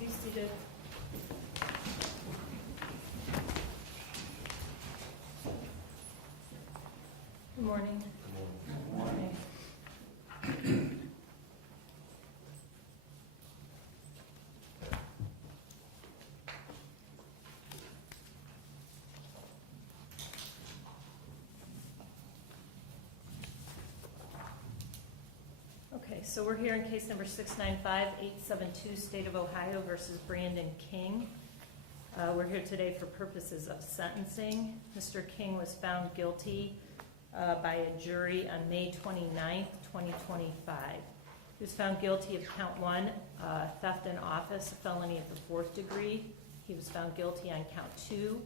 be seated. Good morning. Good morning. Okay, so we're here in case number 695-872, State of Ohio versus Brandon King. We're here today for purposes of sentencing. Mr. King was found guilty by a jury on May 29th, 2025. He was found guilty of count 1, theft in office, a felony of the 4th degree. He was found guilty on count 2,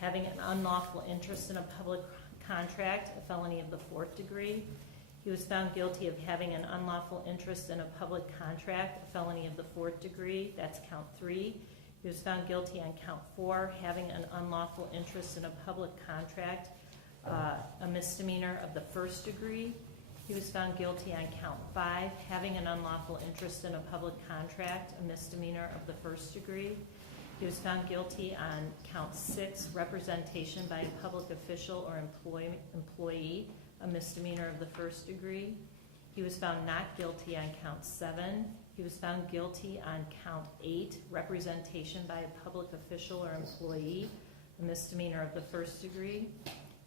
having an unlawful interest in a public contract, a felony of the 4th degree. He was found guilty of having an unlawful interest in a public contract, a felony of the 4th degree. That's count 3. He was found guilty on count 4, having an unlawful interest in a public contract, a misdemeanor of the 1st degree. He was found guilty on count 5, having an unlawful interest in a public contract, a misdemeanor of the 1st degree. He was found guilty on count 6, representation by a public official or employee, a misdemeanor of the 1st degree. He was found not guilty on count 7. He was found guilty on count 8, representation by a public official or employee, a misdemeanor of the 1st degree.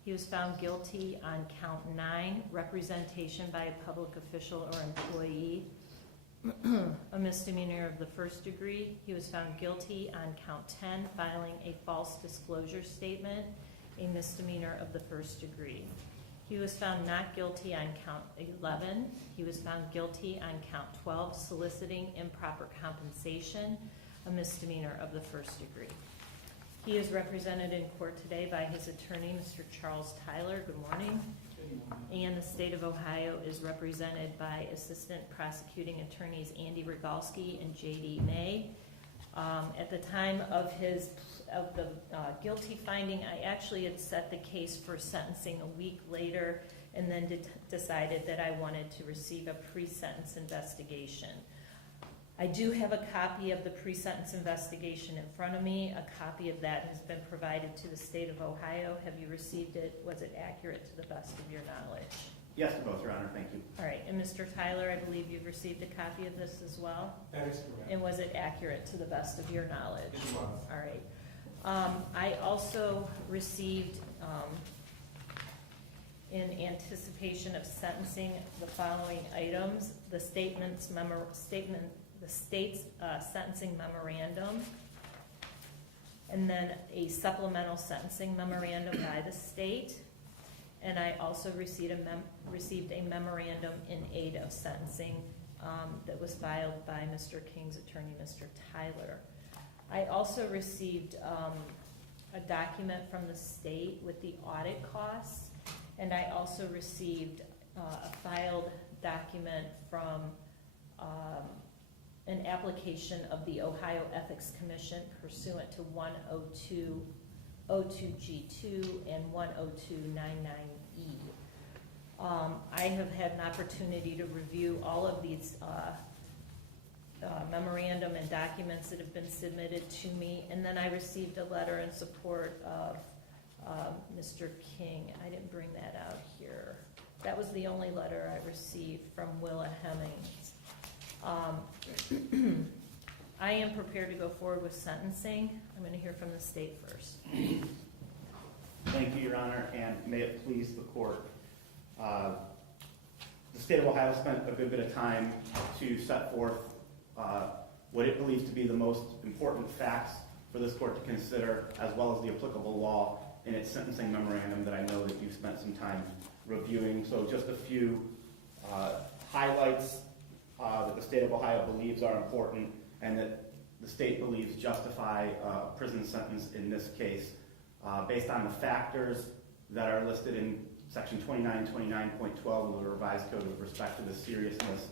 He was found guilty on count 9, representation by a public official or employee, a misdemeanor of the 1st degree. He was found guilty on count 10, filing a false disclosure statement, a misdemeanor of the 1st degree. He was found not guilty on count 11. He was found guilty on count 12, soliciting improper compensation, a misdemeanor of the 1st degree. He is represented in court today by his attorney, Mr. Charles Tyler. Good morning. Good morning. And the state of Ohio is represented by Assistant Prosecuting Attorneys Andy Rogalski and J.D. May. At the time of the guilty finding, I actually had set the case for sentencing a week later and then decided that I wanted to receive a pre-sentence investigation. I do have a copy of the pre-sentence investigation in front of me. A copy of that has been provided to the state of Ohio. Have you received it? Was it accurate to the best of your knowledge? Yes, both, Your Honor. Thank you. All right. And Mr. Tyler, I believe you've received a copy of this as well? That is correct. And was it accurate to the best of your knowledge? It was. All right. I also received, in anticipation of sentencing, the following items: the state's sentencing memorandum, and then a supplemental sentencing memorandum by the state. And I also received a memorandum in aid of sentencing that was filed by Mr. King's attorney, Mr. Tyler. I also received a document from the state with the audit costs, and I also received a filed document from an application of the Ohio Ethics Commission pursuant to 102.02G2 and 102.99E. I have had an opportunity to review all of these memorandum and documents that have been submitted to me, and then I received a letter in support of Mr. King. I didn't bring that out here. That was the only letter I received from Willa Hemmings. I am prepared to go forward with sentencing. I'm going to hear from the state first. Thank you, Your Honor, and may it please the court. The state of Ohio spent a good bit of time to set forth what it believes to be the most important facts for this court to consider, as well as the applicable law in its sentencing memorandum that I know that you've spent some time reviewing. So just a few highlights that the state of Ohio believes are important and that the state believes justify a prison sentence in this case based on the factors that are listed in Section 2929.12 of the revised code with respect to the seriousness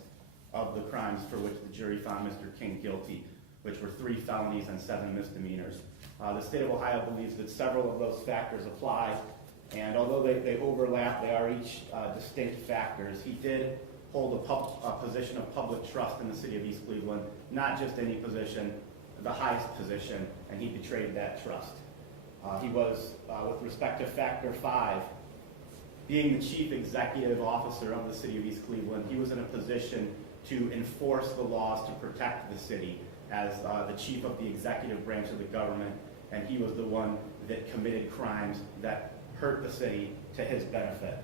of the crimes for which the jury found Mr. King guilty, which were 3 felonies and 7 misdemeanors. The state of Ohio believes that several of those factors apply, and although they overlap, they are each distinct factors. He did hold a position of public trust in the city of East Cleveland, not just any position, the highest position, and he betrayed that trust. He was, with respect to Factor 5, being the chief executive officer of the city of East Cleveland, he was in a position to enforce the laws to protect the city as the chief of the executive branch of the government, and he was the one that committed crimes that hurt the city to his benefit.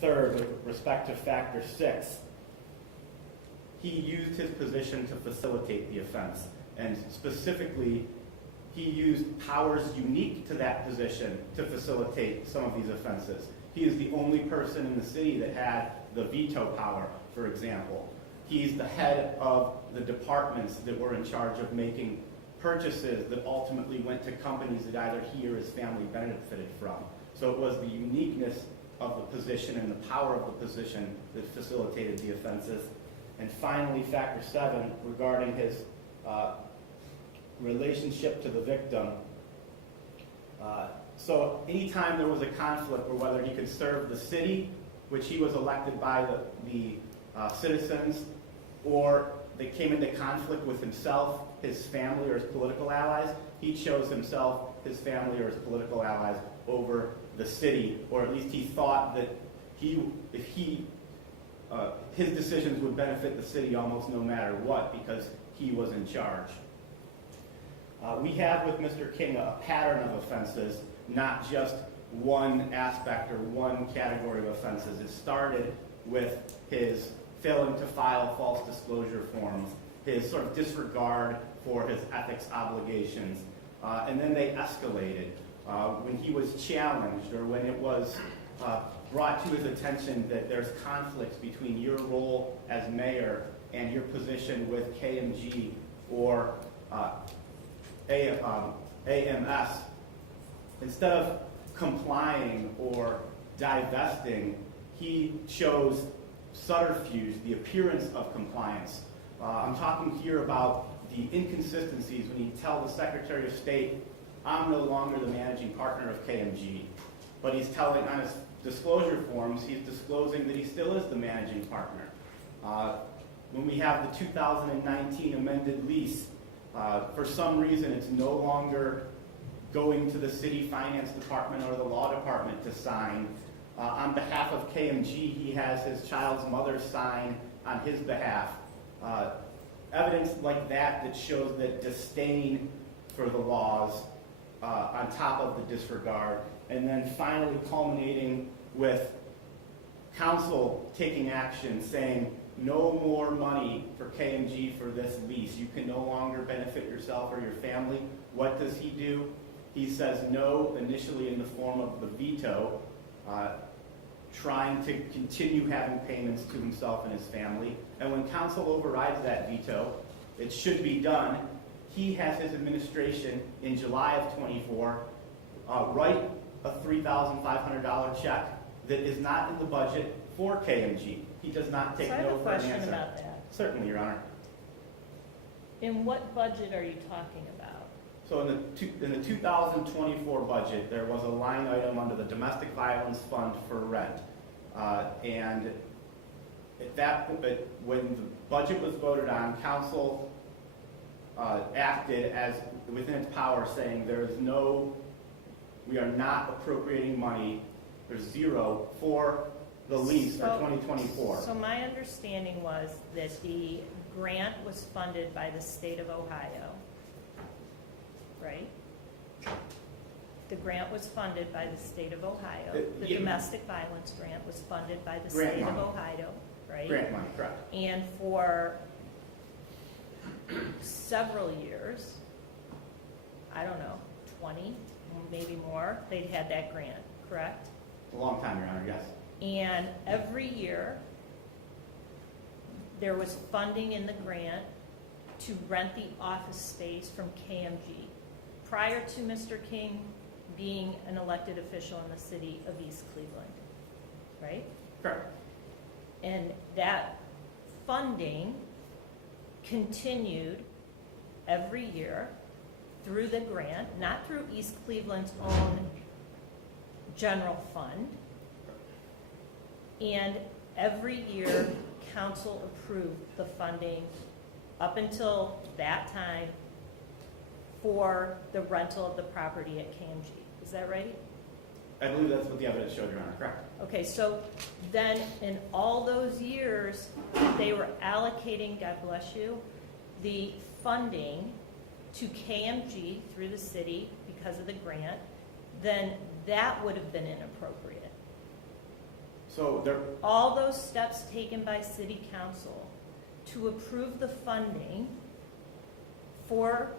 Third, with respect to Factor 6, he used his position to facilitate the offense, and specifically, he used powers unique to that position to facilitate some of these offenses. He is the only person in the city that had the veto power, for example. He's the head of the departments that were in charge of making purchases that ultimately went to companies that either he or his family benefited from. So it was the uniqueness of the position and the power of the position that facilitated the offenses. And finally, Factor 7, regarding his relationship to the victim. So anytime there was a conflict, or whether he could serve the city, which he was elected by the citizens, or they came into conflict with himself, his family, or his political allies, he chose himself, his family, or his political allies over the city, or at least he thought that his decisions would benefit the city almost no matter what, because he was in charge. We have with Mr. King a pattern of offenses, not just one aspect or one category of offenses. It started with his failing to file false disclosure forms, his sort of disregard for his ethics obligations, and then they escalated. When he was challenged, or when it was brought to his attention that there's conflicts between your role as mayor and your position with KMG or AMS, instead of complying or divesting, he chose subterfuge, the appearance of compliance. I'm talking here about the inconsistencies when you tell the Secretary of State, I'm no longer the managing partner of KMG, but he's telling on his disclosure forms, he's disclosing that he still is the managing partner. When we have the 2019 amended lease, for some reason it's no longer going to the city finance department or the law department to sign. On behalf of KMG, he has his child's mother sign on his behalf. Evidence like that shows that disdain for the laws on top of the disregard, and then finally culminating with council taking action, saying no more money for KMG for this lease. You can no longer benefit yourself or your family. What does he do? He says no, initially in the form of the veto, trying to continue having payments to himself and his family. And when council overrides that veto, it should be done. He has his administration in July of 24 write a $3,500 check that is not in the budget for KMG. He does not take So I have no a for an question answer. about that. Certainly, Your Honor. In what budget are you talking about? So in the 2024 budget, there was a line item under the Domestic Violence Fund for rent. And at that point, when the budget was voted on, council acted as within its power, saying we are not appropriating money, there's zero for the lease for 2024. So my understanding was that the grant was funded by the state of Ohio, right? The grant was funded by the state of Ohio. The Yeah. domestic violence grant was funded by the Grant state of money. Ohio, right? Grant money, correct. And for several years, I don't know, 20, maybe more, they'd had that grant, correct? A long time, Your Honor, yes. And every year, there was funding in the grant to rent the office space from KMG prior to Mr. King being an elected official in the city of East Cleveland, right? Correct. And that funding continued every year through the grant, not through East Cleveland's own general fund. And every year, council approved the funding up until that time for the rental of the property at KMG. Is that right? I believe that's what the evidence showed, Your Honor, correct? Okay, so then in all those years, they were allocating, God bless you, the funding to KMG through the city because of the grant, then that would have been inappropriate. So there, All those steps taken by city council to approve the funding for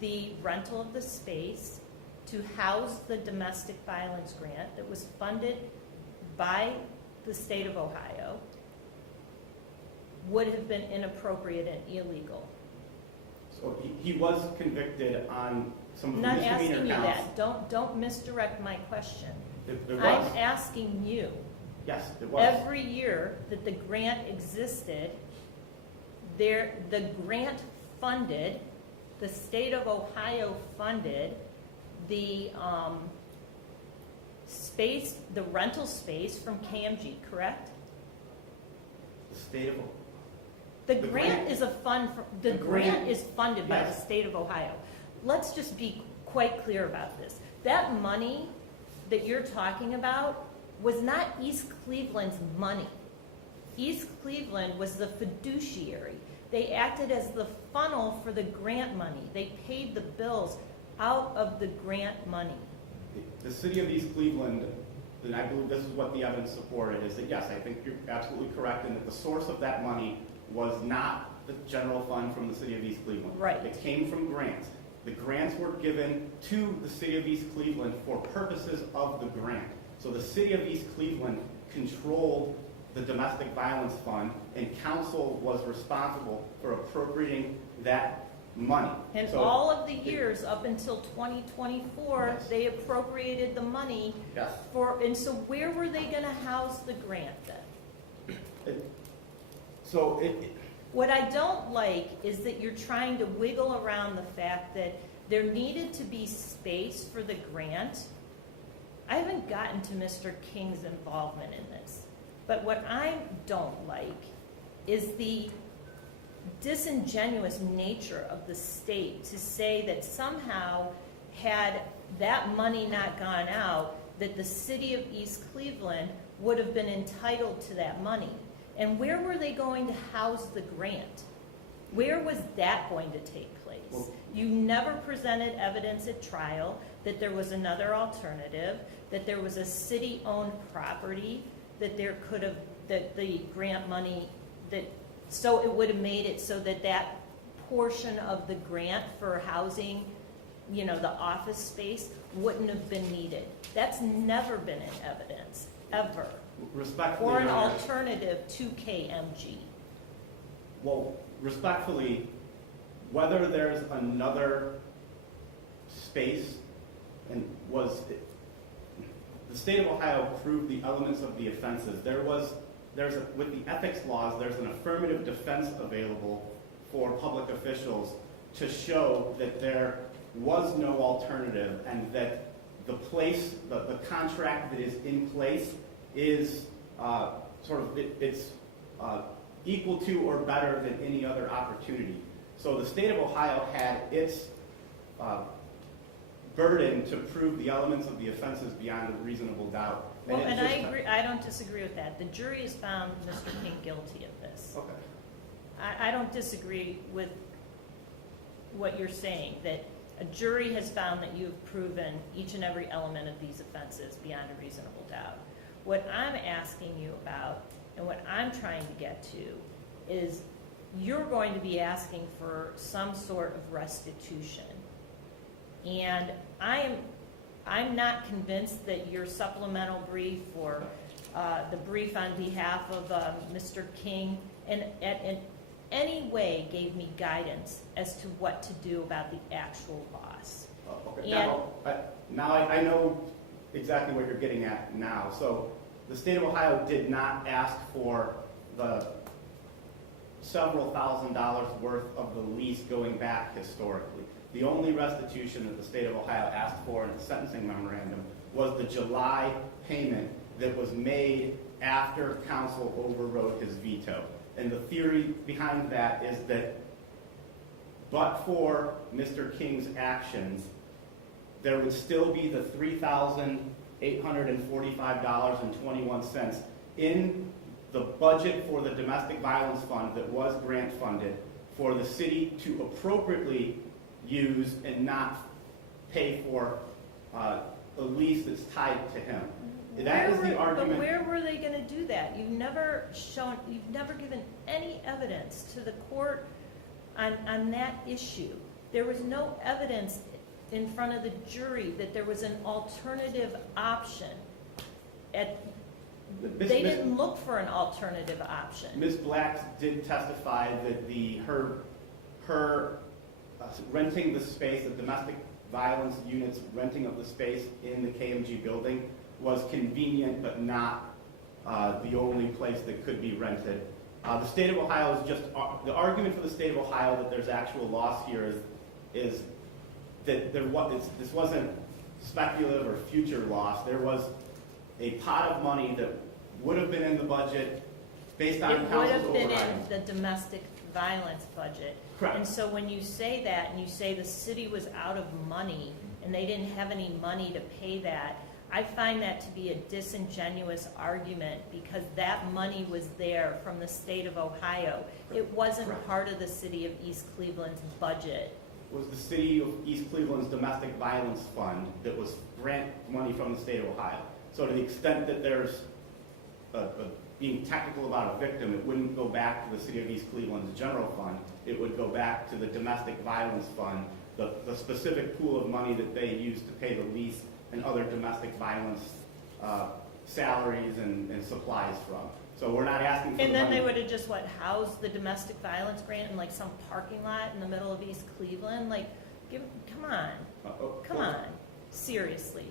the rental of the space to house the domestic violence grant that was funded by the state of Ohio would have been inappropriate and illegal. so he was convicted on some of I'm the not misdemeanor asking you counts. that. Don't misdirect my question. There was. I'm asking you, Yes, it was. every year that the grant existed, the grant funded, the state of Ohio funded the space, the rental space from KMG, correct? The state of, The The grant grant- is a fund, the the grant grant- is funded by the yes. state of Ohio. Let's just be quite clear about this. That money that you're talking about was not East Cleveland's money. East Cleveland was the fiduciary. They acted as the funnel for the grant money. They paid the bills out of the grant money. the city of East Cleveland, and I believe this is what the evidence supported, is that yes, I think you're absolutely correct in that the source of that money was not the general fund from the city of East Cleveland. Right. It came from grants. The grants were given to the city of East Cleveland for purposes of the grant. So the city of East Cleveland controlled the domestic violence fund, and council was responsible for appropriating that money. And So- all of the years up until 2024, Yes. they appropriated the money Yes. and so where were they gonna house the grant then? So What I don't like is that you're trying to wiggle around the fact that there needed to be space for the grant. I haven't gotten to Mr. King's involvement in this, but what I don't like is the disingenuous nature of the state to say that somehow had that money not gone out, that the city of East Cleveland would have been entitled to that money. And where were they going to house the grant? Where was that going to take place? Well- You never presented evidence at trial that there was another alternative, that there was a city-owned property, that there could have, that the grant money, that, so it would have made it so that that portion of the grant for housing, you know, the office space wouldn't have been needed. That's never been in evidence, ever. respectfully, Or an Your Honor, alternative to KMG. well, respectfully, whether there's another space and the state of Ohio proved the elements of the offenses. With the ethics laws, there's an affirmative defense available for public officials to show that there was no alternative and that the contract that is in place is equal to or better than any other opportunity. So the state of Ohio had its burden to prove the elements of the offenses beyond a reasonable doubt. Well, it and just- I agree, I don't disagree with that. The jury has found Mr. King guilty of this. Okay. I don't disagree with what you're saying, that a jury has found that you've proven each and every element of these offenses beyond a reasonable doubt. What I'm asking you about, and what I'm trying to get to, is you're going to be asking for some sort of restitution. And I'm not convinced that your supplemental brief or the brief on behalf of Mr. King in any way gave me guidance as to what to do about the actual loss. Okay. And- Now I know exactly what you're getting at now. So the state of Ohio did not ask for the several $1,000s worth of the lease going back historically. The only restitution that the state of Ohio asked for in the sentencing memorandum was the July payment that was made after council overrode his veto. And the theory behind that is that but for Mr. King's actions, there would still be the $3,845.21 in the budget for the domestic violence fund that was grant funded for the city to appropriately use and not pay for a lease that's tied to him. That is the argument. But where were they going to do that? You've never given any evidence to the court on that issue. There was no evidence in front of the jury that there was an alternative option. They didn't look for an alternative option. Ms. Black did testify that her renting the space, the domestic violence unit's renting of the space in the KMG building was convenient, but not the only place that could be rented. The state of Ohio is just, the argument for the state of Ohio that there's actual loss here is that this wasn't speculative or future loss. There was a pot of money that would have been in the budget based on council's override. It would have been in the domestic violence budget. Correct. And so when you say that and you say the city was out of money and they didn't have any money to pay that, I find that to be a disingenuous argument because that money was there from the state of Ohio. It wasn't Correct. part of the city of East Cleveland's budget. It was the city of East Cleveland's domestic violence fund that was grant money from the state of Ohio. So to the extent that there's being technical about a victim, it wouldn't go back to the city of East Cleveland's general fund. It would go back to the domestic violence fund, the specific pool of money that they used to pay the lease and other domestic violence salaries and supplies from. So we're not asking for And the then money. they would have just, housed the domestic violence grant in like some parking lot in the middle of East Cleveland? Like, come on. Come on. Seriously.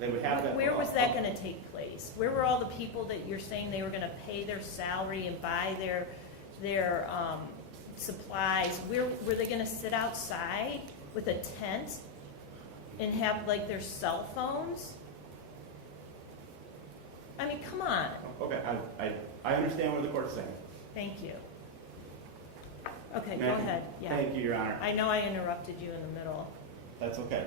They would have that. Where was that going to take place? Where were all the people that you're saying they were going to pay their salary and buy their supplies? Where were they going to sit outside with a tent and have like their cell phones? I mean, come on. Okay, I understand what the court's saying. Thank you. Okay, go ahead. Yeah. Thank you, Your Honor. I know I interrupted you in the middle. That's okay.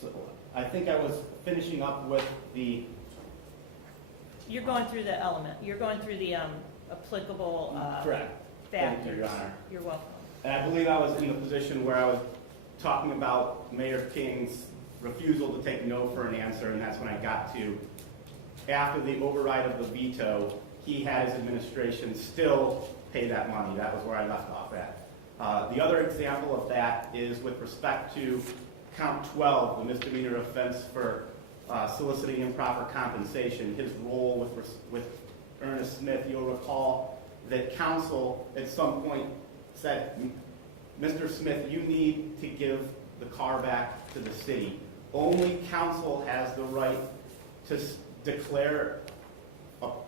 So I think I was finishing up with the... You're going through the element. You're going through the applicable Correct. factors. Thank you, Your Honor. You're welcome. And I believe I was in the position where I was talking about Mayor King's refusal to take no for an answer, and that's when I got to, after the override of the veto, he had his administration still pay that money. That was where I left off at. The other example of that is with respect to count 12, the misdemeanor offense for soliciting improper compensation, his role with Ernest Smith. You'll recall that counsel at some point said, Mr. Smith, you need to give the car back to the city. Only counsel has the right to declare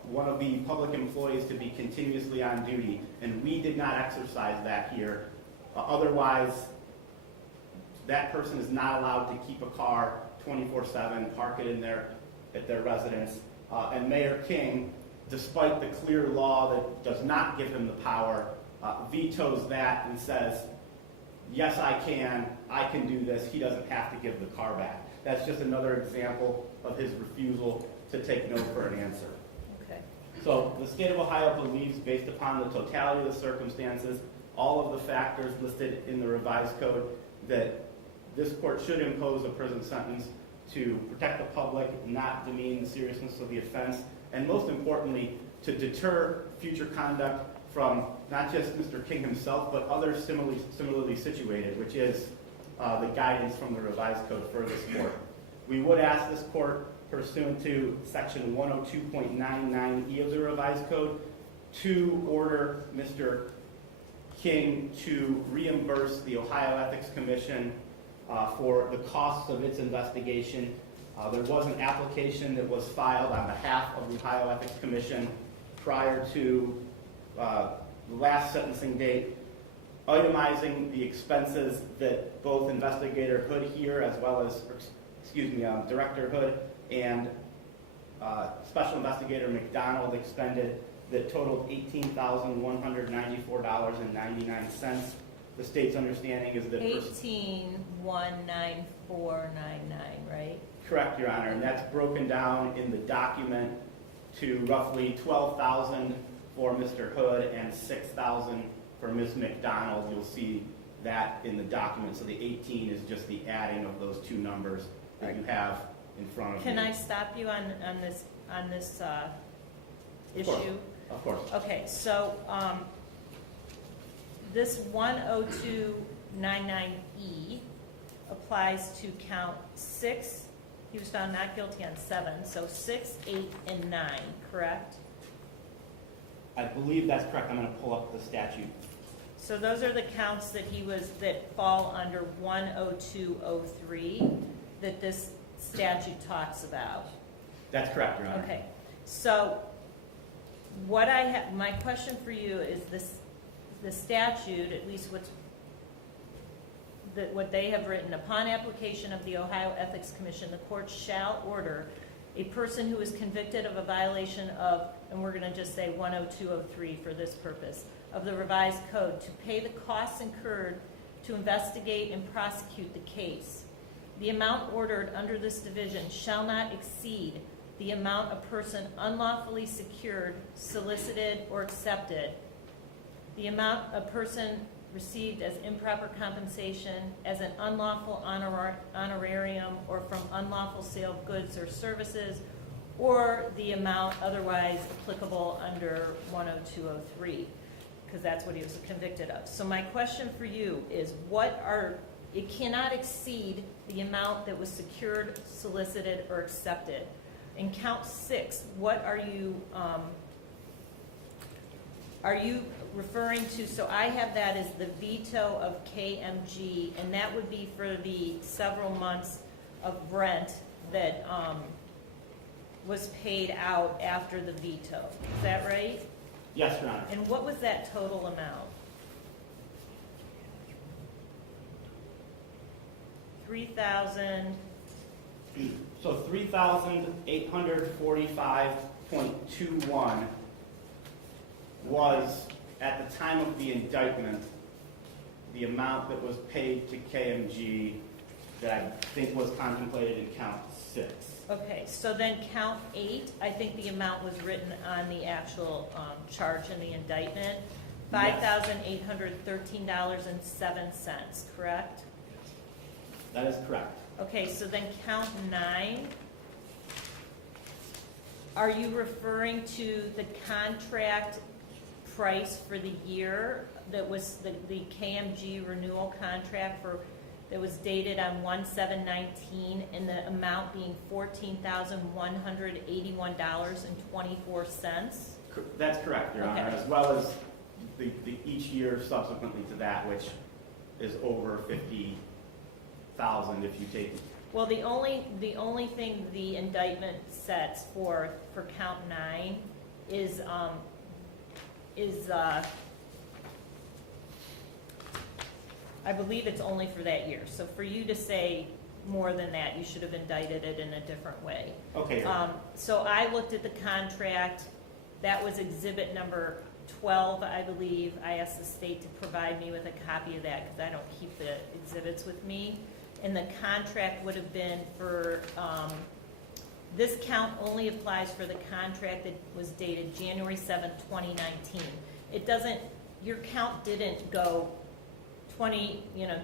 one of the public employees to be continuously on duty, and we did not exercise that here. Otherwise, that person is not allowed to keep a car 24/7, park it at their residence. And Mayor King, despite the clear law that does not give him the power, vetoes that and says, yes, I can do this. He doesn't have to give the car back. That's just another example of his refusal to take no for an answer. Okay. So the state of Ohio believes, based upon the totality of the circumstances, all of the factors listed in the revised code, that this court should impose a prison sentence to protect the public, not demean the seriousness of the offense, and most importantly, to deter future conduct from not just Mr. King himself, but others similarly situated, which is the guidance from the revised code for this court. We would ask this court, pursuant to section 102.99E of the revised code, to order Mr. King to reimburse the Ohio Ethics Commission for the costs of its investigation. There was an application that was filed on behalf of the Ohio Ethics Commission prior to the last sentencing date, itemizing the expenses that both Investigator Hood here, as well as, Director Hood and Special Investigator McDonald expended that totaled $18,194.99. The state's understanding is that... 18,194.99, right? Correct, Your Honor, and that's broken down in the document to roughly $12,000 for Mr. Hood and $6,000 for Ms. McDonald. You'll see that in the document. So the 18 is just the adding of those two numbers that you have in front of you. Can I stop you on this issue? Of course. Okay, so this 10299E applies to count 6. He was found not guilty on 7, so 6, 8, and 9, correct? I believe that's correct. I'm going to pull up the statute. So those are the counts that that fall under 10203 that this statute talks about. That's correct, Your Honor. Okay, so what I have, my question for you is the statute, at least what they have written, upon application of the Ohio Ethics Commission, the court shall order a person who is convicted of a violation of, and we're going to just say 10203 for this purpose, of the revised code to pay the costs incurred to investigate and prosecute the case. The amount ordered under this division shall not exceed the amount a person unlawfully secured, solicited, or accepted, the amount a person received as improper compensation, as an unlawful honorarium, or from unlawful sale of goods or services, or the amount otherwise applicable under 10203, because that's what he was convicted of. So my question for you is, it cannot exceed the amount that was secured, solicited, or accepted. In count 6, what are you referring to? So I have that as the veto of KMG, and that would be for the several months of rent that was paid out after the veto. Is that right? Yes, Your Honor. And what was that total amount? 3,000. So 3,845.21 was, at the time of the indictment, the amount that was paid to KMG that I think was contemplated in count 6. Okay, so then count 8, I think the amount was written on the actual charge in the indictment, $5,813.07, correct? That is correct. Okay, so then count 9, are you referring to the contract price for the year that was the KMG renewal contract that was dated on 1/7/19, and the amount being $14,181.24? That's correct, Your Honor, Okay. as well as the each year subsequently to that, which is over 50,000 if you take. Well, the only thing the indictment sets for count 9 is I believe it's only for that year. So for you to say more than that, you should have indicted it in a different way. Okay. So I looked at the contract. That was exhibit number 12, I believe. I asked the state to provide me with a copy of that because I don't keep the exhibits with me. And the contract would have been for, this count only applies for the contract that was dated January 7th, 2019. It doesn't, your count didn't go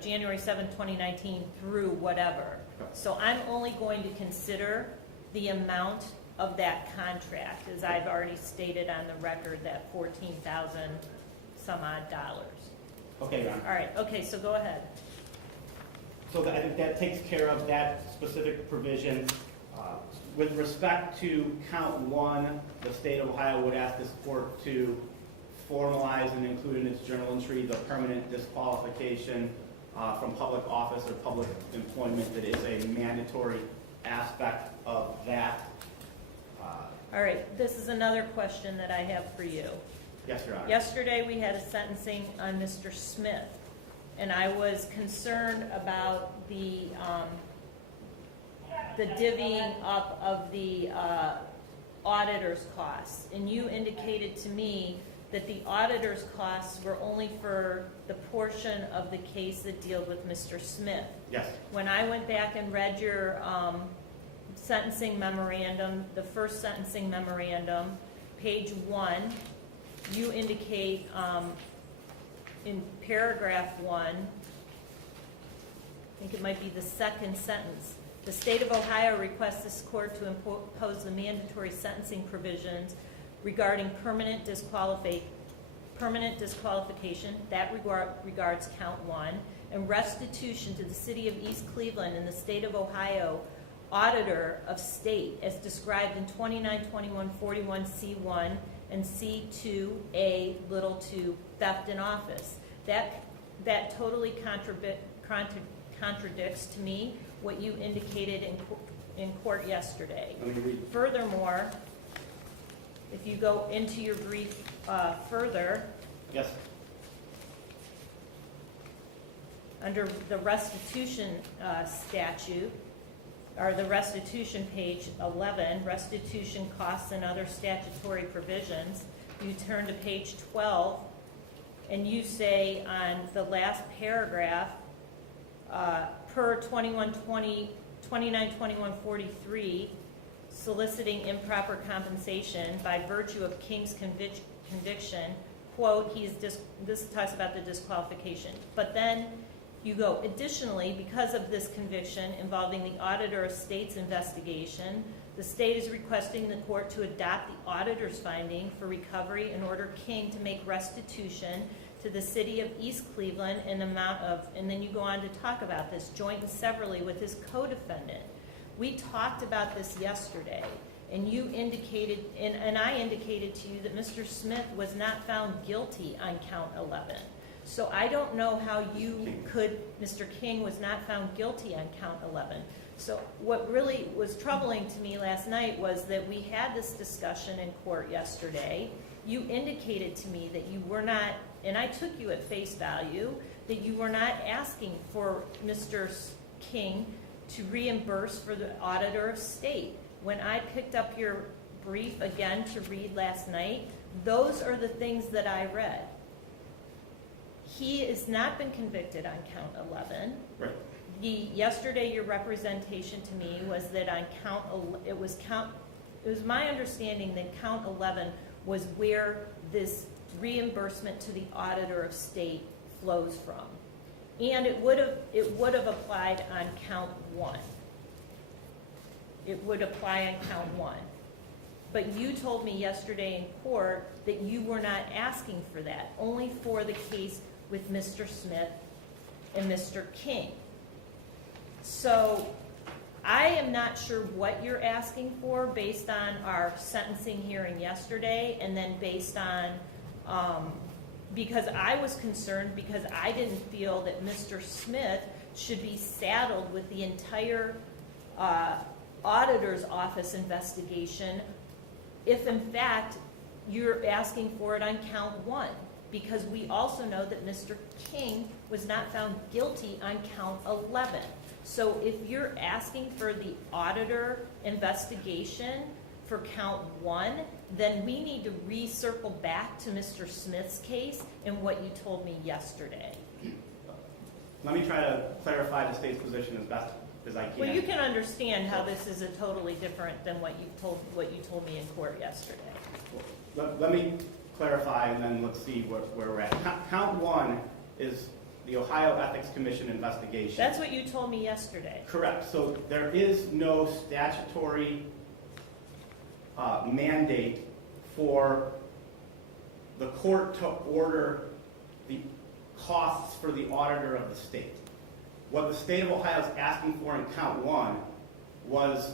January 7th, 2019 through whatever. So I'm only going to consider the amount of that contract, as I've already stated on the record, that $14,000 some odd dollars. Okay, Your Honor. All right, okay, so go ahead. So I think that takes care of that specific provision. With respect to count 1, the state of Ohio would ask this court to formalize and include in its journal entry the permanent disqualification from public office or public employment that is a mandatory aspect of that. All right, this is another question that I have for you. Yes, Your Honor. Yesterday, we had a sentencing on Mr. Smith, and I was concerned about the divvying up of the auditor's costs, and you indicated to me that the auditor's costs were only for the portion of the case that dealt with Mr. Smith. Yes. When I went back and read your sentencing memorandum, the first sentencing memorandum, page 1, you indicate in paragraph 1, I think it might be the second sentence, the state of Ohio requests this court to impose the mandatory sentencing provisions regarding permanent disqualification, that regards count 1, and restitution to the city of East Cleveland and the state of Ohio auditor of state as described in 292141C1 and C2A little 2 theft in office. That totally contradicts to me what you indicated in court yesterday. Let me read. Furthermore, if you go into your brief further, Yes. under the restitution statute, or the restitution page 11, restitution costs and other statutory provisions, you turn to page 12, and you say on the last paragraph, per 292143, soliciting improper compensation by virtue of King's conviction, quote, this talks about the disqualification. But then you go, additionally, because of this conviction involving the auditor of state's investigation, the state is requesting the court to adopt the auditor's finding for recovery and order King to make restitution to the city of East Cleveland in amount of, and then you go on to talk about this, joint and severally with his co-defendant. We talked about this yesterday, and you indicated, and I indicated to you that Mr. Smith was not found guilty on count 11. So I don't know how you could, Mr. King was not found guilty on count 11. So what really was troubling to me last night was that we had this discussion in court yesterday. You indicated to me that you were not, and I took you at face value, that you were not asking for Mr. King to reimburse for the auditor of state. When I picked up your brief again to read last night, those are the things that I read. He has not been convicted on count 11. Right. Yesterday your representation to me was that on count, it was my understanding that count 11 was where this reimbursement to the auditor of state flows from. And it would have applied on count 1. It would apply on count 1. But you told me yesterday in court that you were not asking for that, only for the case with Mr. Smith and Mr. King. So I am not sure what you're asking for based on our sentencing hearing yesterday, and then based on, because I was concerned because I didn't feel that Mr. Smith should be saddled with the entire auditor's office investigation if in fact you're asking for it on count 1. Because we also know that Mr. King was not found guilty on count 11. So if you're asking for the auditor investigation for count 1, then we need to recircle back to Mr. Smith's case and what you told me yesterday. Let me try to clarify the state's position as best as I can. Well, you can understand how this is a totally different than what you told me in court yesterday. Let me clarify, and then let's see where we're at. Count 1 is the Ohio Ethics Commission investigation. That's what you told me yesterday. Correct. So there is no statutory mandate for the court to order the costs for the auditor of the state. What the state of Ohio is asking for in count 1 was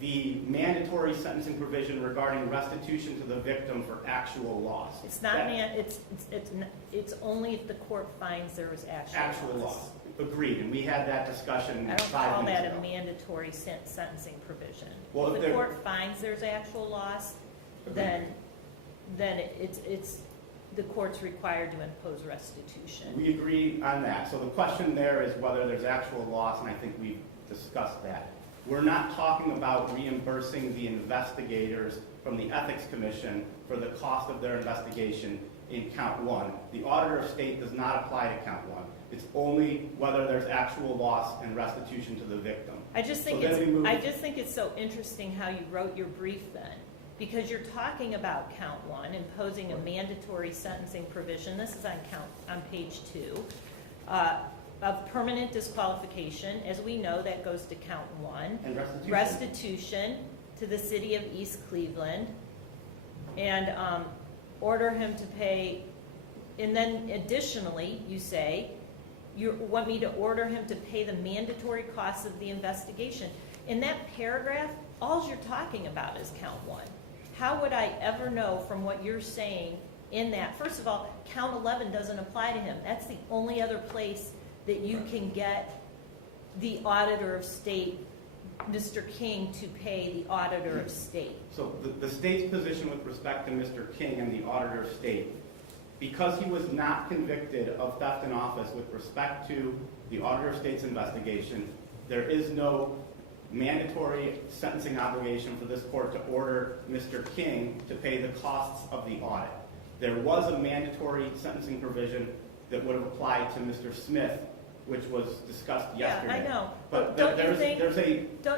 the mandatory sentencing provision regarding restitution to the victim for actual loss. It's not it's only if the court finds there was actual loss. Agreed, and we had that discussion. I don't 5 call minutes that ago. a mandatory sentencing provision. Well, if the court finds there's actual loss, then it's the court's required to impose restitution. We agree on that. So the question there is whether there's actual loss, and I think we've discussed that. we're not talking about reimbursing the investigators from the Ethics Commission for the cost of their investigation in count 1. The auditor of state does not apply to count 1. It's only whether there's actual loss and restitution to the victim. I just think it's so interesting how you wrote your brief then, because you're talking about count 1, imposing a mandatory sentencing provision. This is on page 2 of permanent disqualification. As we know, that goes to count 1. And restitution. Restitution to the city of East Cleveland, and order him to pay. And then additionally, you say, you want me to order him to pay the mandatory costs of the investigation. In that paragraph, all you're talking about is count 1. How would I ever know from what you're saying in that? First of all, count 11 doesn't apply to him. That's the only other place that you can get the auditor of state, Mr. King, to pay the auditor of state. So the state's position with respect to Mr. King and the auditor of state, because he was not convicted of theft in office with respect to the auditor of state's investigation, there is no mandatory sentencing obligation for this court to order Mr. King to pay the costs of the audit. There was a mandatory sentencing provision that would have applied to Mr. Smith, which was discussed yesterday. Yeah, I know. But don't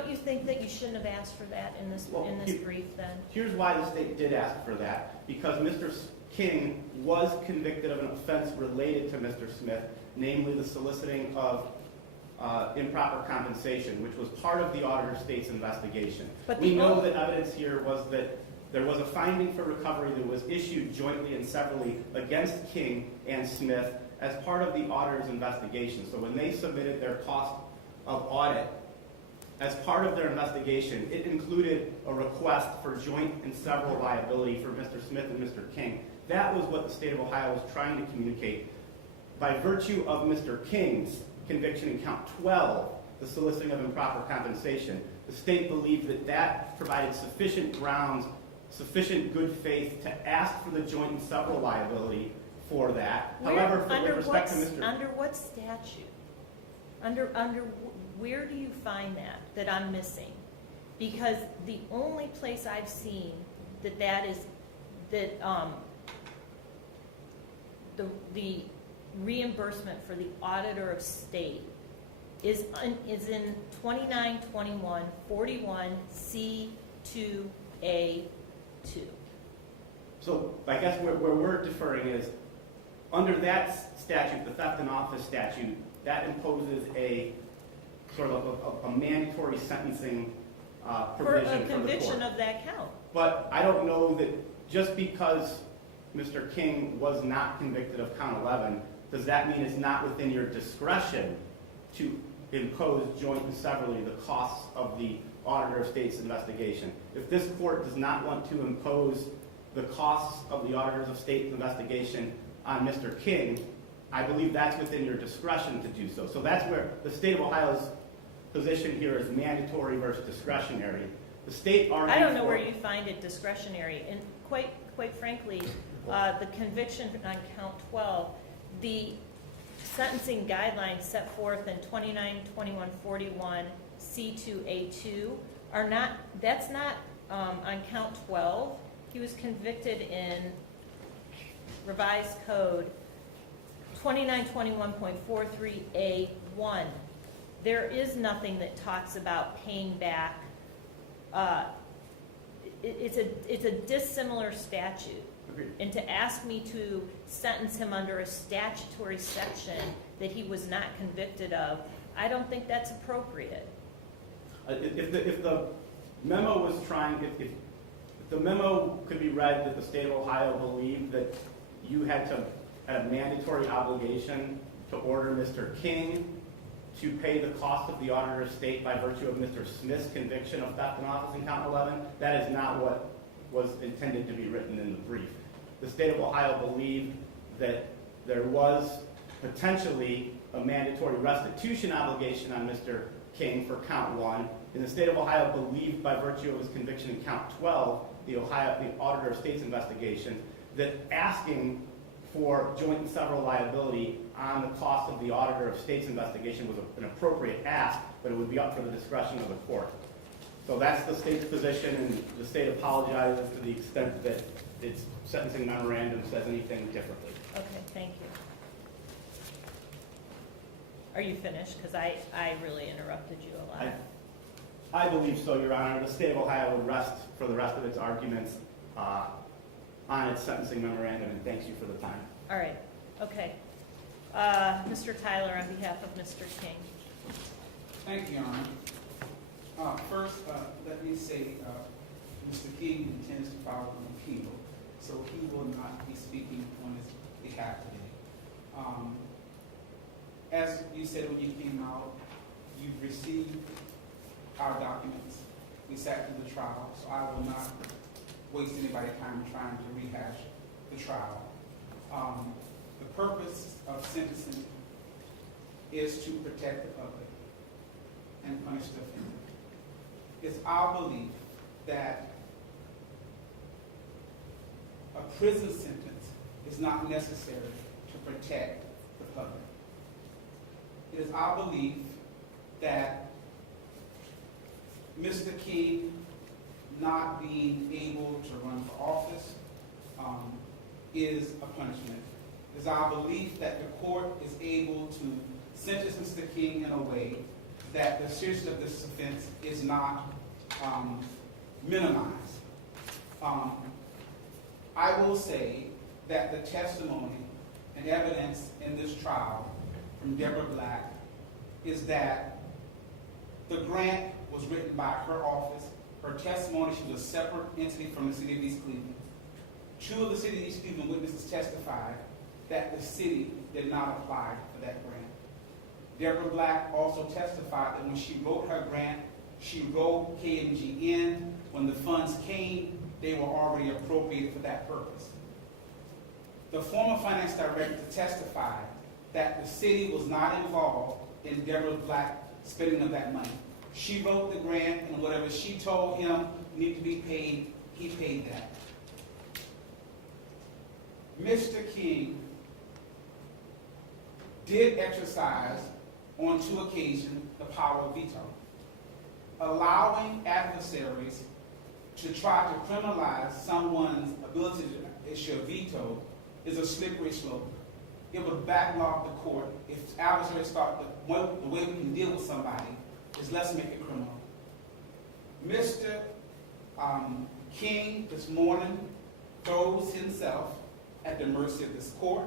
you think that you shouldn't have asked for that in this brief then? Here's why the state did ask for that. Because Mr. King was convicted of an offense related to Mr. Smith, namely the soliciting of improper compensation, which was part of the auditor of state's investigation. But we know that evidence here was that there was a finding for recovery that was issued jointly and severally against King and Smith as part of the auditor's investigation. So when they submitted their cost of audit as part of their investigation, it included a request for joint and several liability for Mr. Smith and Mr. King. That was what the state of Ohio was trying to communicate. By virtue of Mr. King's conviction in count 12, the soliciting of improper compensation, the state believed that that provided sufficient grounds, sufficient good faith to ask for the joint and several liability for that. However, with respect to Mr. Under what statute? Under where do you find that I'm missing? Because the only place I've seen that the reimbursement for the auditor of state is in 292141 C2A2. So I guess where we're differing is under that statute, the theft in office statute, that imposes a sort of a mandatory sentencing provision for a conviction for the court. Of that count. But I don't know that just because Mr. King was not convicted of count 11, does that mean it's not within your discretion to impose joint and severally the costs of the auditor of state's investigation? If this court does not want to impose the costs of the auditors of state investigation on Mr. King, I believe that's within your discretion to do so. So that's where the state of Ohio's position here is mandatory versus discretionary. The state argues I don't know where you find it discretionary, and quite frankly, the conviction on count 12, the sentencing guidelines set forth in 292141 C2A2 are not. That's not on count 12. He was convicted in revised code 2921.43A1. There is nothing that talks about paying back. It's a dissimilar statute. Agreed. And to ask me to sentence him under a statutory section that he was not convicted of, I don't think that's appropriate. If the memo was trying, if the memo could be read that the state of Ohio believed that you had a mandatory obligation to order Mr. King to pay the cost of the auditor of state by virtue of Mr. Smith's conviction of theft in office in count 11, that is not what was intended to be written in the brief. The state of Ohio believed that there was potentially a mandatory restitution obligation on Mr. King for count 1, and the state of Ohio believed by virtue of his conviction in count 12, the auditor of state's investigation, that asking for joint and several liability on the cost of the auditor of state's investigation was an appropriate ask, but it would be up for the discretion of the court. So that's the state's position, and the state apologizes to the extent that its sentencing memorandum says anything differently. Okay, thank you. Are you finished? Because I really interrupted you a lot. I believe so, Your Honor. The state of Ohio would rest for the rest of its arguments on its sentencing memorandum, and thanks you for the time. All right, okay. Mr. Tyler, on behalf of Mr. King. Thank you, Your Honor. First, let me say Mr. King intends to file an appeal, so he will not be speaking on his behalf today. As you said when you came out, you've received our documents. We sat through the trial, so I will not waste anybody's time trying to rehash the trial. The purpose of sentencing is to protect the public and punish the offender. It's our belief that a prison sentence is not necessary to protect the public. It is our belief that Mr. King not being able to run for office is a punishment. It is our belief that the court is able to sentence Mr. King in a way that the seriousness of this offense is not minimized. I will say that the testimony and evidence in this trial from Deborah Black is that the grant was written by her office. Her testimony, she was a separate entity from the city of East Cleveland. Two of the city of East Cleveland witnesses testified that the city did not apply for that grant. Deborah Black also testified that when she wrote her grant, she wrote KMG in. When the funds came, they were already appropriated for that purpose. The former finance director testified that the city was not involved in Deborah Black spending of that money. She wrote the grant, and whatever she told him needed to be paid, he paid that. Mr. King did exercise on 2 occasions the power of veto, allowing adversaries to try to criminalize someone's ability to issue a veto is a slippery slope. It would backlog the court if adversaries thought the way we can deal with somebody is let's make it criminal. Mr. King this morning throws himself at the mercy of this court,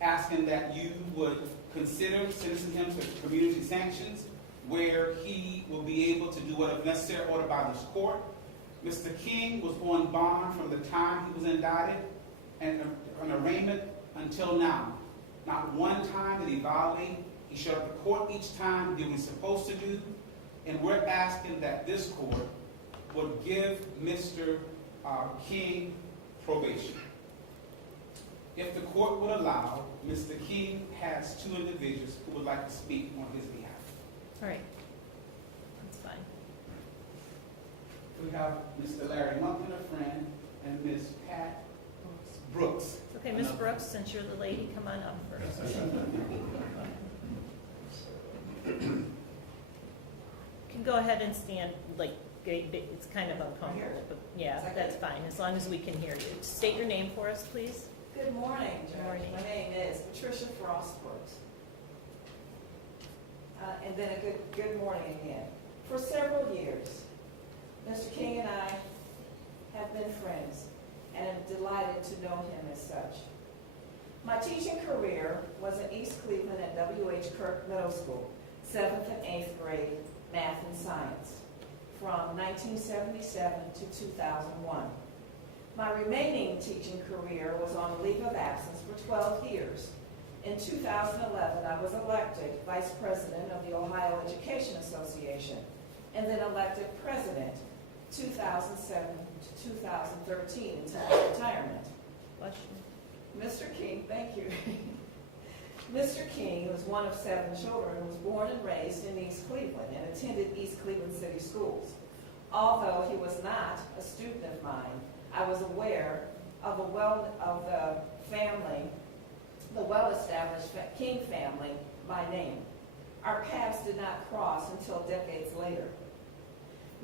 asking that you would consider sentencing him to community sanctions where he will be able to do whatever necessary ordered by this court. Mr. King was on bond from the time he was indicted and an arraignment until now. Not one time did he violate. He showed up to court each time, did what he's supposed to do, and we're asking that this court would give Mr. King probation. If the court would allow, Mr. King has 2 individuals who would like to speak on his behalf. All right, that's fine. We have Mr. Larry Monkton, a friend, and Ms. Pat Brooks. Okay, Ms. Brooks, since you're the lady, come on up first. You can go ahead and stand, like, it's kind of uncomfortable, but yeah, that's fine, as long as we can hear you. State your name for us, please. Good morning, Judge. Good morning. My name is Patricia Frost Brooks. And then a good morning again. For several years, Mr. King and I have been friends, and I'm delighted to know him as such. My teaching career was in East Cleveland at W.H. Kirk Middle School, 7th and 8th grade math and science, from 1977 to 2001. My remaining teaching career was on leave of absence for 12 years. In 2011, I was elected Vice President of the Ohio Education Association, and then elected President 2007 to 2013 until my retirement. Bless you. Mr. King, thank you. Mr. King was one of 7 children and was born and raised in East Cleveland and attended East Cleveland City Schools. Although he was not a student of mine, I was aware of the well-established King family by name. Our paths did not cross until decades later.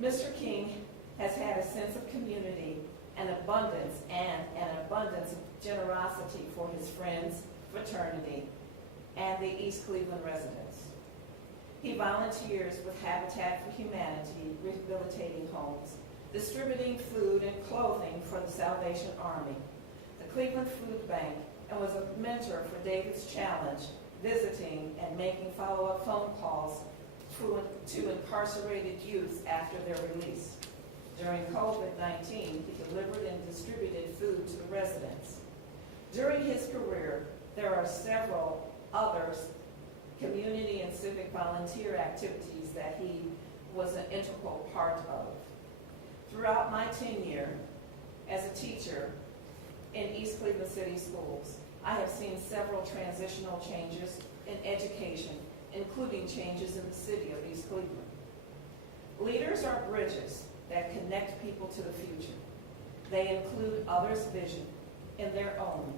Mr. King has had a sense of community and an abundance of generosity for his friends, fraternity, and the East Cleveland residents. He volunteers with Habitat for Humanity, rehabilitating homes, distributing food and clothing for the Salvation Army, the Cleveland Food Bank, and was a mentor for David's Challenge, visiting and making follow-up phone calls to incarcerated youth after their release. During COVID-19, he delivered and distributed food to the residents. During his career, there are several other community and civic volunteer activities that he was an integral part of. Throughout my tenure as a teacher in East Cleveland City Schools, I have seen several transitional changes in education, including changes in the city of East Cleveland. Leaders are bridges that connect people to the future. They include others' vision in their own,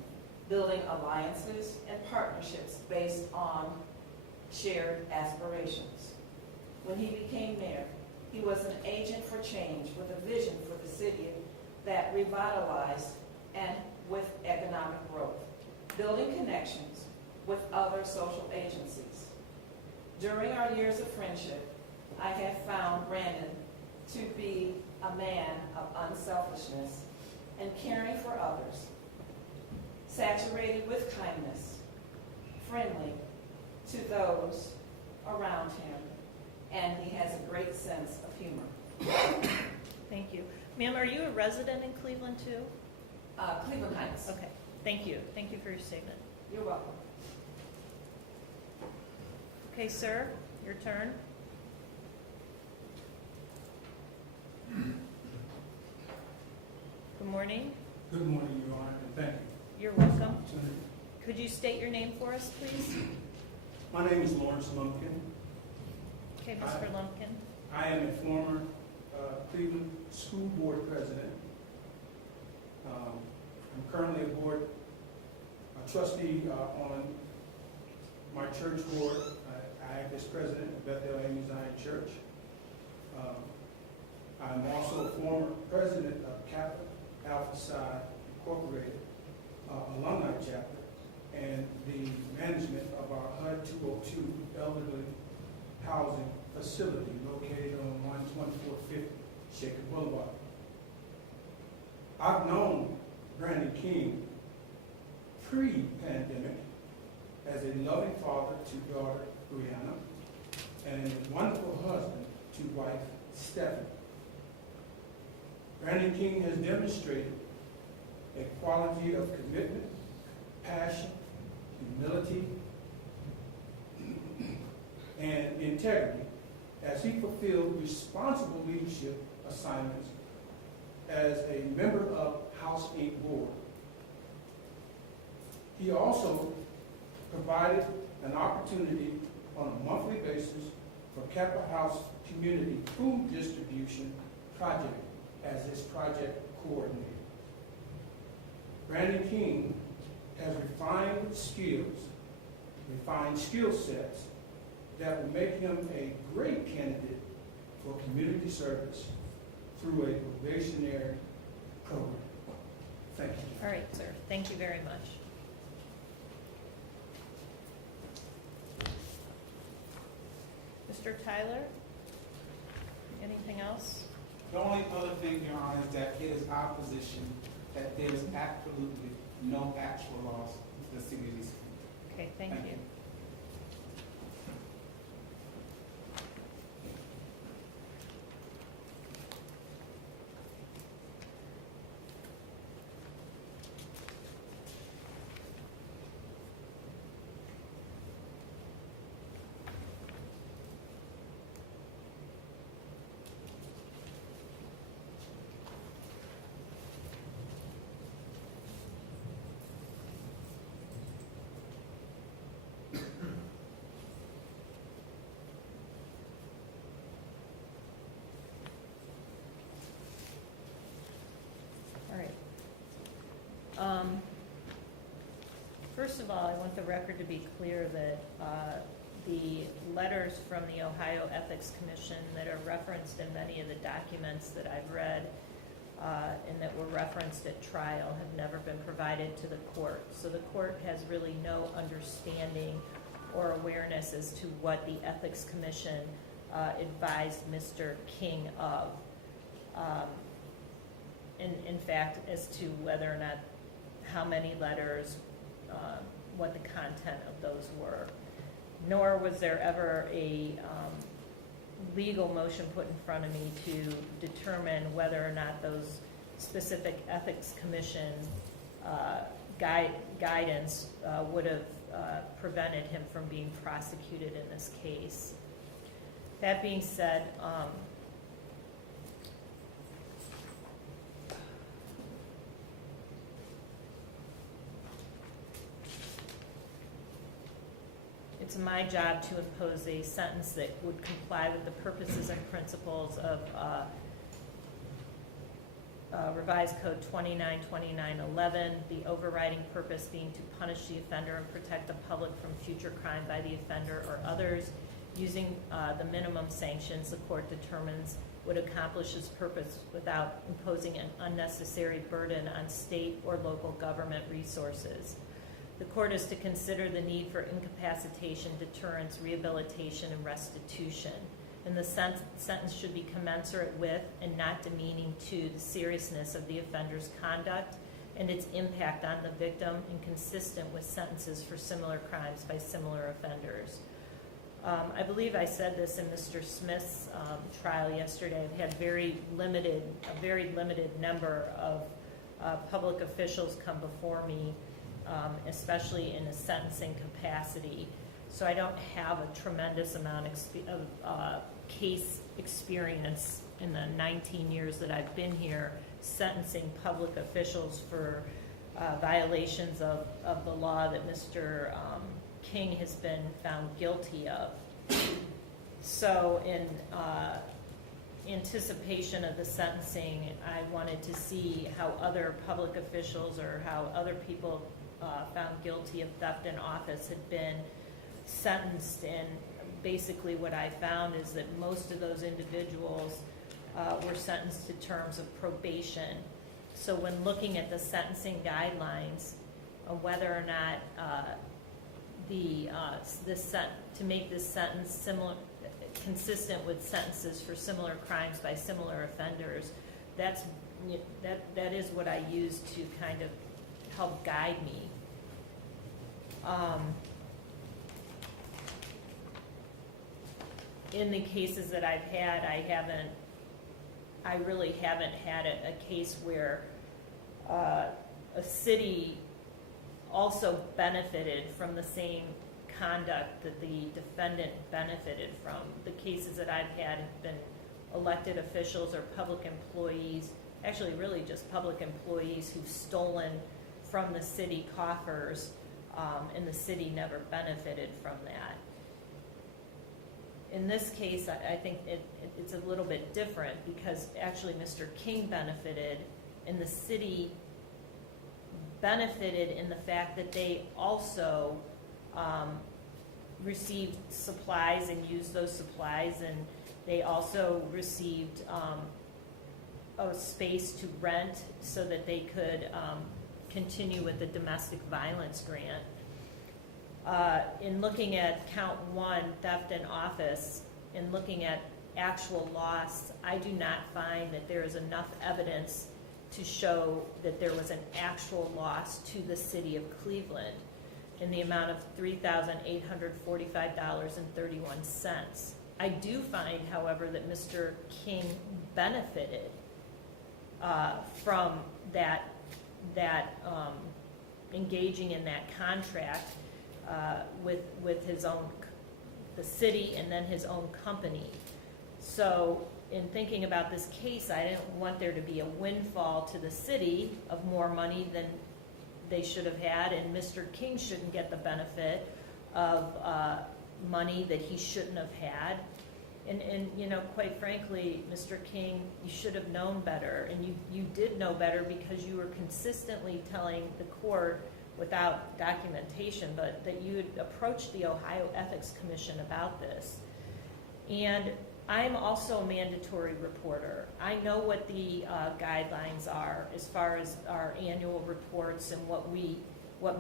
building alliances and partnerships based on shared aspirations. When he became mayor, he was an agent for change with a vision for the city that revitalized and with economic growth, building connections with other social agencies. During our years of friendship, I have found Brandon to be a man of unselfishness and caring for others, saturated with kindness, friendly to those around him, and he has a great sense of humor. Thank you. Ma'am, are you a resident in Cleveland too? Cleveland Heights. Okay, thank you. Thank you for your statement. You're welcome. Okay, sir, your turn. Good morning. Good morning, Your Honor, and thank you You're for this welcome. opportunity. Could you state your name for us, please? My name is Lawrence Lumpkin. Okay, Mr. Lumpkin. I am a former Cleveland School Board president. I'm currently a trustee on my church board. I act as president of Bethel Amy Zion Church. I'm also a former president of Kappa Alpha Psi Incorporated alumni chapter and the management of our HUD 202 elderly housing facility located on 12450 Shaker Boulevard. I've known Brandon King pre-pandemic as a loving father to daughter Brianna and a wonderful husband to wife Stephanie. Brandon King has demonstrated a quality of commitment, passion, humility, and integrity as he fulfilled responsible leadership assignments as a member of House 8 Board. He also provided an opportunity on a monthly basis for Kappa House Community Food Distribution Project as his project coordinator. Brandon King has refined skill sets that will make him a great candidate for community service through a probationary program. Thank you. All right, sir. Thank you very much. Mr. Tyler, anything else? The only other thing, Your Honor, is that it is our position that there is absolutely no actual loss to the city of East Cleveland. Okay, thank you. All right. First of all, I want the record to be clear that the letters from the Ohio Ethics Commission that are referenced in many of the documents that I've read and that were referenced at trial have never been provided to the court. So the court has really no understanding or awareness as to what the Ethics Commission advised Mr. King of. In fact, as to whether or not, how many letters, what the content of those were. Nor was there ever a legal motion put in front of me to determine whether or not those specific Ethics Commission guidance would have prevented him from being prosecuted in this case. That being said, it's my job to impose a sentence that would comply with the purposes and principles of Revised Code 292911, the overriding purpose being to punish the offender and protect the public from future crime by the offender or others. Using the minimum sanctions the court determines would accomplish its purpose without imposing an unnecessary burden on state or local government resources. The court is to consider the need for incapacitation, deterrence, rehabilitation, and restitution. And the sentence should be commensurate with and not demeaning to the seriousness of the offender's conduct and its impact on the victim, and consistent with sentences for similar crimes by similar offenders. I believe I said this in Mr. Smith's trial yesterday. I've had a very limited number of public officials come before me, especially in a sentencing capacity. So I don't have a tremendous amount of case experience in the 19 years that I've been here sentencing public officials for violations of the law that Mr. King has been found guilty of. So in anticipation of the sentencing, I wanted to see how other public officials or how other people found guilty of theft in office had been sentenced, and basically what I found is that most of those individuals were sentenced to terms of probation. So when looking at the sentencing guidelines, whether or not to make this sentence similar, consistent with sentences for similar crimes by similar offenders, that is what I use to kind of help guide me. In the cases that I've had, I really haven't had a case where a city also benefited from the same conduct that the defendant benefited from. The cases that I've had have been elected officials or public employees, actually really just public employees who've stolen from the city coffers, and the city never benefited from that. In this case, I think it's a little bit different, because actually Mr. King benefited, and the city benefited in the fact that they also received supplies and used those supplies, and they also received a space to rent so that they could continue with the domestic violence grant. In looking at count 1, theft in office, and looking at actual loss, I do not find that there is enough evidence to show that there was an actual loss to the city of Cleveland in the amount of $3,845.31. I do find, however, that Mr. King benefited from that engaging in that contract with his own, the city, and then his own company. So in thinking about this case, I didn't want there to be a windfall to the city of more money than they should have had, and Mr. King shouldn't get the benefit of money that he shouldn't have had. And you know, quite frankly, Mr. King, you should have known better, and you did know better, because you were consistently telling the court without documentation, but that you had approached the Ohio Ethics Commission about this. And I'm also a mandatory reporter. I know what the guidelines are as far as our annual reports and what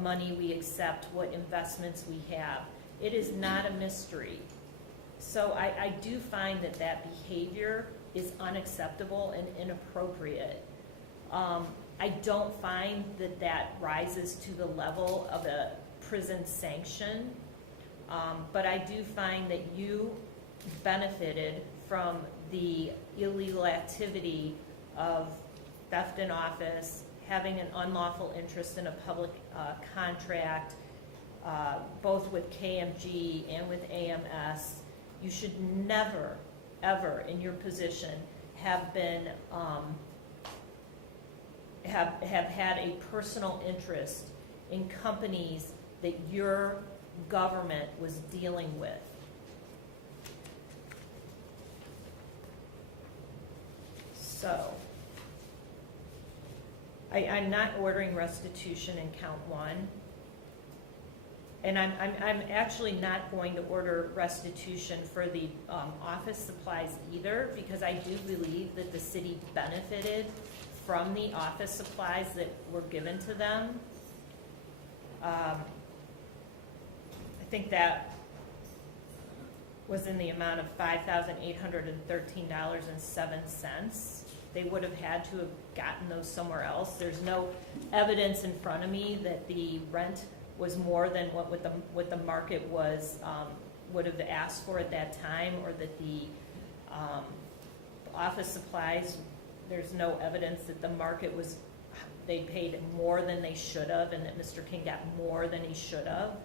money we accept, what investments we have. It is not a mystery. So I do find that that behavior is unacceptable and inappropriate. I don't find that that rises to the level of a prison sanction, but I do find that you benefited from the illegal activity of theft in office, having an unlawful interest in a public contract, both with KMG and with AMS. You should never, ever in your position have been have had a personal interest in companies that your government was dealing with. So, I'm not ordering restitution in count one. And I'm actually not going to order restitution for the office supplies either, because I do believe that the city benefited from the office supplies that were given to them. I think that was in the amount of $5,813.07. They would have had to have gotten those somewhere else. There's no evidence in front of me that the rent was more than what the market was would have asked for at that time, or that the office supplies, there's no evidence that the market was, they paid more than they should have, and that Mr. King got more than he should have.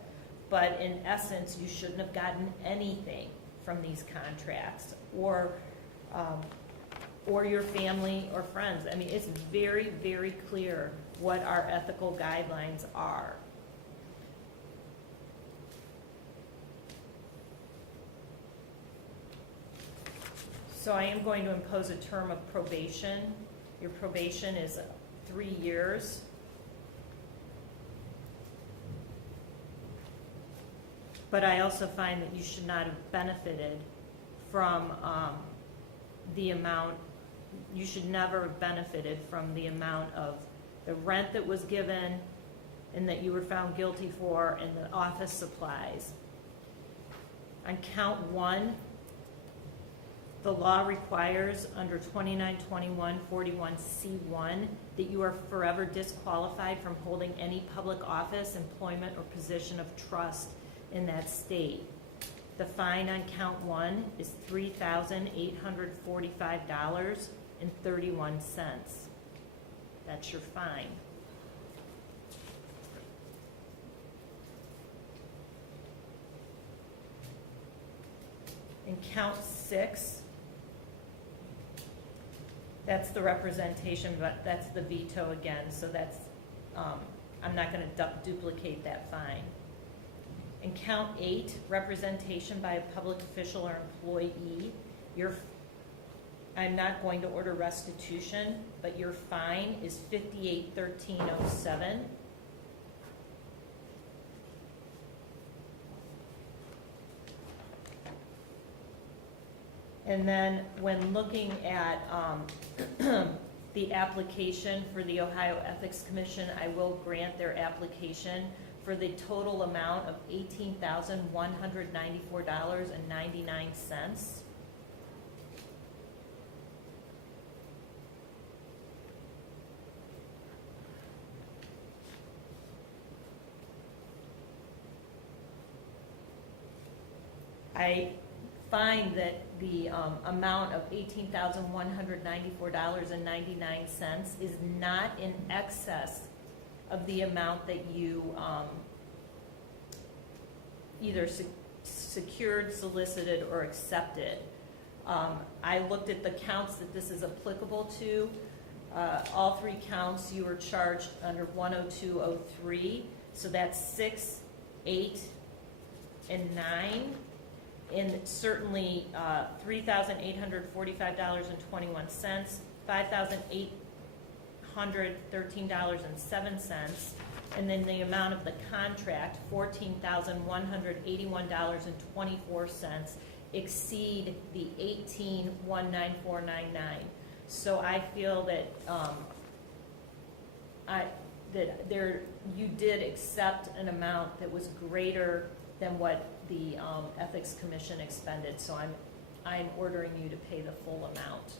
But in essence, you shouldn't have gotten anything from these contracts, or your family or friends. I mean, it's very, very clear what our ethical guidelines are. So I am going to impose a term of probation. Your probation is 3 years. But I also find that you should not have benefited from the amount, you should never have benefited from the amount of the rent that was given and that you were found guilty for, and the office supplies. On count one, the law requires under 2921-41C1 that you are forever disqualified from holding any public office, employment, or position of trust in that state. The fine on count one is $3,845.31. That's your fine. In count six, that's the representation, but that's the veto again, so that's, I'm not going to duplicate that fine. In count 8, representation by a public official or employee, I'm not going to order restitution, but your fine is $58,1307. And then when looking at the application for the Ohio Ethics Commission, I will grant their application for the total amount of $18,194.99. I find that the amount of $18,194.99 is not in excess of the amount that you either secured, solicited, or accepted. I looked at the counts that this is applicable to. All 3 counts you were charged under 10203, so that's 6, 8, and 9. And certainly $3,845.21, $5,813.07, And then the amount of the contract, $14,181.24, exceed the $18,194.99. So I feel that you did accept an amount that was greater than what the Ethics Commission expended. So I'm ordering you to pay the full amount.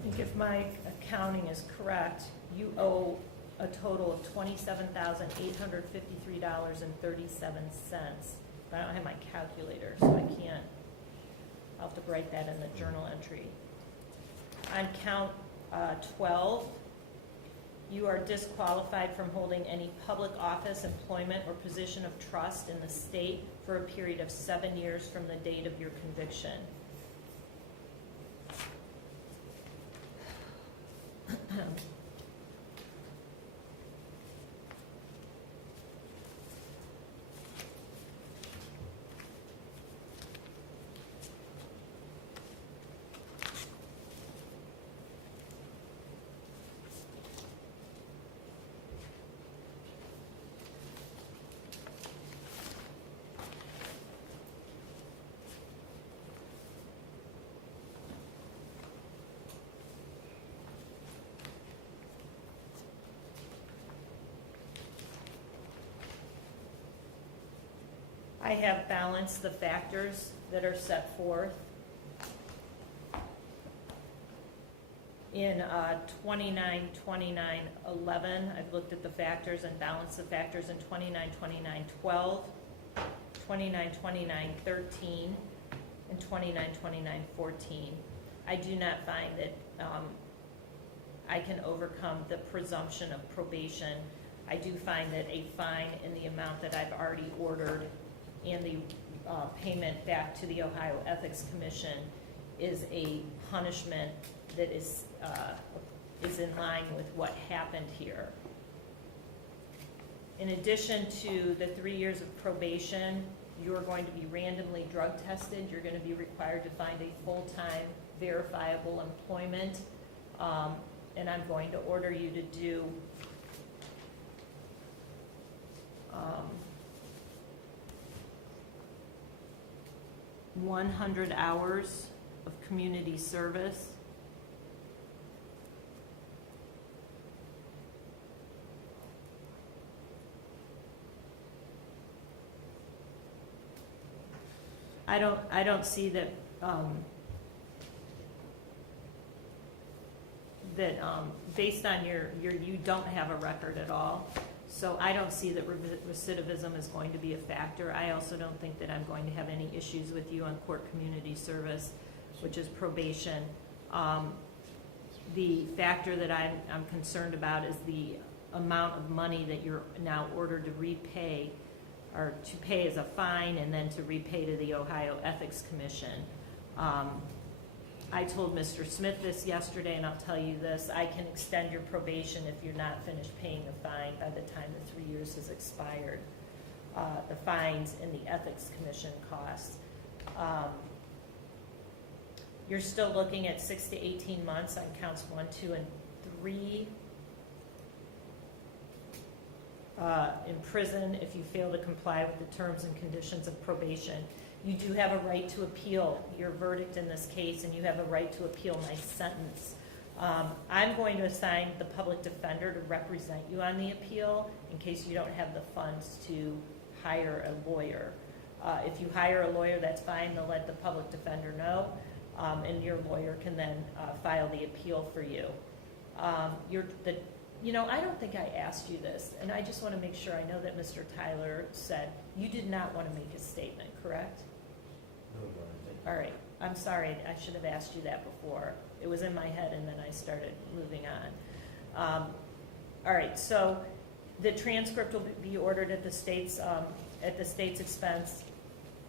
I think if my accounting is correct, you owe a total of $27,853.37. But I don't have my calculator, so I can't. I'll have to write that in the journal entry. On count 12, you are disqualified from holding any public office, employment, or position of trust in the state for a period of 7 years from the date of your conviction. I have balanced the factors that are set forth in 29, 29, 11. I've looked at the factors and balanced the factors in 29, 29, 12, 29, 29, 13, and 29, 29, 14. I do not find that I can overcome the presumption of probation. I do find that a fine in the amount that I've already ordered and the payment back to the Ohio Ethics Commission is a punishment that is in line with what happened here. In addition to the 3 years of probation, you're going to be randomly drug tested. You're going to be required to find a full-time verifiable employment, and I'm going to order you to do 100 hours of community service. I don't see that based on you don't have a record at all. So I don't see that recidivism is going to be a factor. I also don't think that I'm going to have any issues with you on court community service, which is probation. The factor that I'm concerned about is the amount of money that you're now ordered to repay, or to pay as a fine and then to repay to the Ohio Ethics Commission. I told Mr. Smith this yesterday, and I'll tell you this: I can extend your probation if you're not finished paying the fine by the time the 3 years has expired. The fines and the Ethics Commission costs. You're still looking at 6 to 18 months on counts 1, 2, and 3 in prison if you fail to comply with the terms and conditions of probation. You do have a right to appeal your verdict in this case, and you have a right to appeal my sentence. I'm going to assign the public defender to represent you on the appeal in case you don't have the funds to hire a lawyer. If you hire a lawyer, that's fine. They'll let the public defender know, and your lawyer can then file the appeal for you. The You know, I don't think I asked you this, and I just want to make sure I know that Mr. Tyler said you did not want to make a statement, correct? All right, I'm sorry, I should have asked you that before. It was in my head and then I started moving on. All right, so the transcript will be ordered at the state's expense.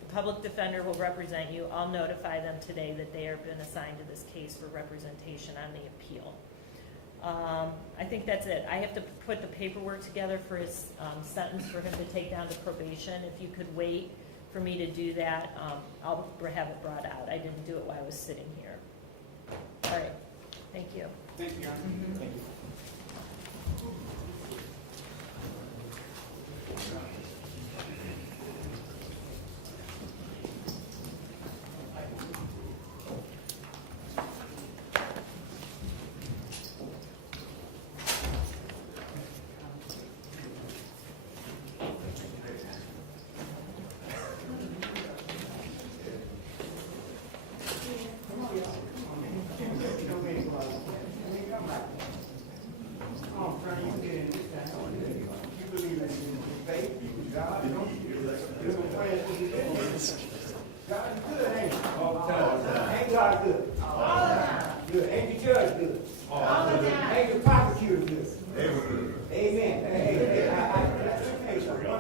The public defender will represent you. I'll notify them today that they have been assigned to this case for representation on the appeal. I think that's it. I have to put the paperwork together for his sentence for him to take down to probation. If you could wait for me to do that, I'll have it brought out. I didn't do it while I was sitting here. All right, thank you. Thank you, Your Honor. Thank you. Ain't God good? All the time. Good. Ain't the judge good? All the time. Ain't the prosecutor good? Amen. Hey,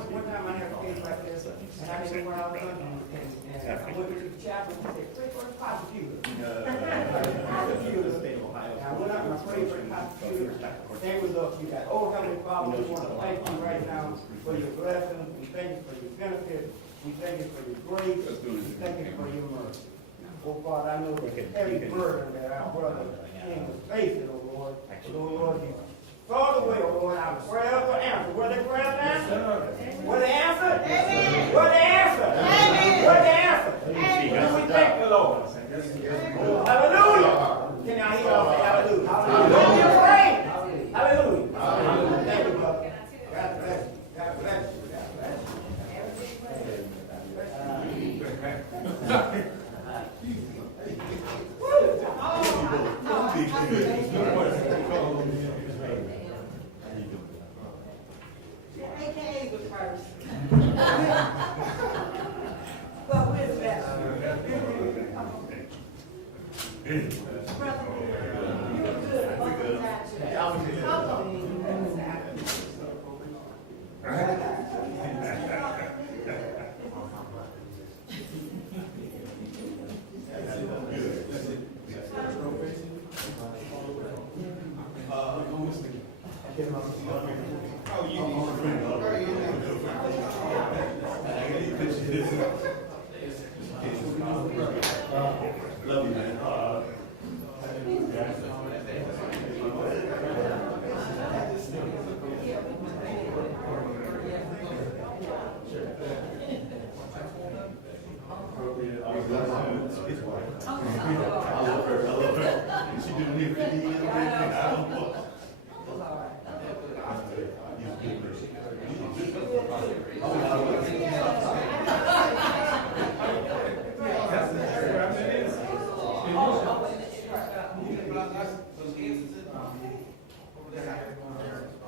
one time I had a case like this, and I didn't know where I was going, and I went to the chapel and said, pray for the prosecutor. The state of Ohio. And I went out and I prayed for the prosecutor. Thank you, Lord, you got, oh, Heavenly Father, we want to thank you right now for your blessings. We thank you for your benefits. We thank you for your grace. We thank you for your mercy. Oh, Father, I know that every burden that our brother King was facing, oh Lord, Lord, you saw the way, oh Lord, our prayers were answered. Were they prayers answered? Were they answered? Amen. Were they answered? Amen. Were they answered? Amen. We thank the Lord. Oh, hallelujah. Can y'all hear us say hallelujah? Hallelujah. Hallelujah. Hallelujah. Thank you, brother. God bless you. God bless you. AKA was first. But we're the best. Brother, you were good. Welcome back today. Love you, man. I love her. She didn't even Those answers, over there.